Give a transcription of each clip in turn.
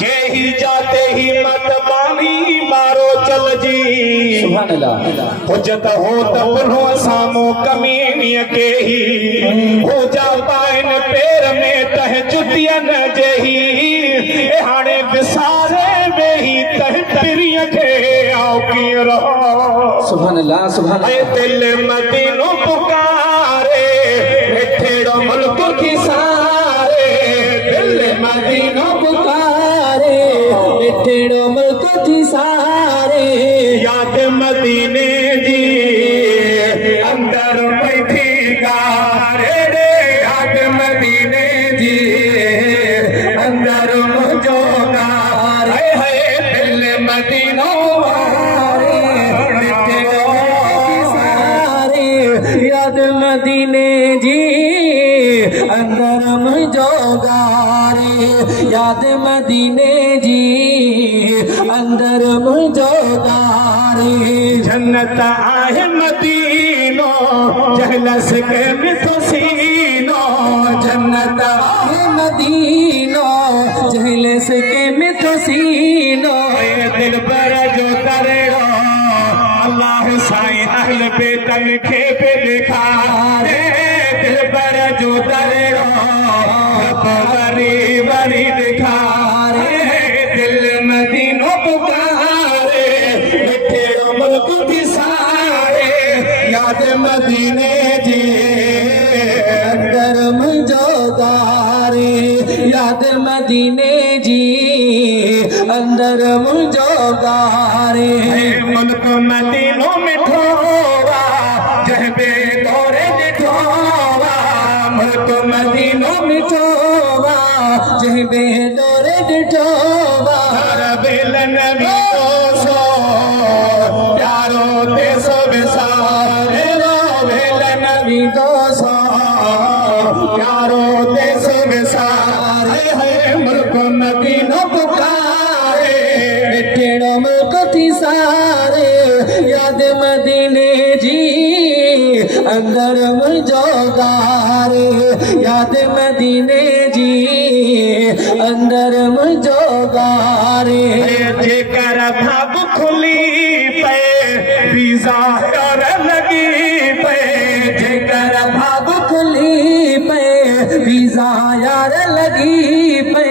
जे ही जाते ही मत बानी मारो चल जी सुभान अल्लाह। हुजत हो तबनो सामो कमीनिय के ही हो जा पाइन पैर में तह जुतियन जेही ए हाणे विसारे में ही तह पिरिय के आओ की रहो सुभान अल्लाह सुभान ऐ दिल मदीनो पुकारे ठेड़ो मुल्क की सारे दिल मदीनो पुकारे ठेड़ो मुल्क थी सारे याद मदीने जी अंदर बैठी गारे रे याद मदीने जी अंदर मुझो गारे है दिल मदीनो वारे सारे याद मदीने जी अंदर मुझो गारे याद मदीने जी अंदर मुझो गारे जन्नत आहे मदीनो जहलस के मिठो सीनो जन्नत आहे मदीनो जहलस के मिठो सीनो ए दिल पर जो तरेड़ो अल्लाह साईं अहल बेतन खे पे दिखा रे दिल पर जो तरेड़ो रब वरी वरी दिखा रे दिल मदीनो पुकारे ठेड़ो मुल्क की सारे याद मदीने जी अंदर मुझो गारे याद मदीने जी अंदर मुझो गारे मुल्क मदीनो मिठोवा जहबे दौरे मिठोवा मुल्क मदीनो मिठोवा जहबे डोरे डिठोवा बेल नबी सो प्यारो ते सो बिसारे रो बेल नबी सो प्यारो ते सो बिसारे है मुल्क मदीनो पुकारे ठेड़ो मुल्क थी सारे याद मदीने जी अंदर मुझो गारे याद मदीने जी अंदर मुझो गारे जेकर भाग खुली पे वीजा और लगी पे जेकर भाग खुली पे वीजा यार लगी पे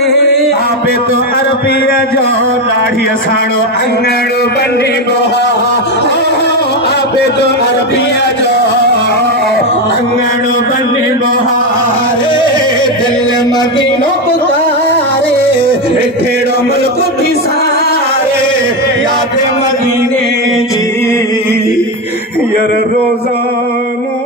आपे तो अरबी जो दाढ़ी साड़ो अंगड़ो बनी गोहा आपे तो अरबी जो अंगड़ो बनी गोहा दिल मदीनो पुकारे ठेड़ो मुल्क की सारे याद मदीने जी यार रोजाना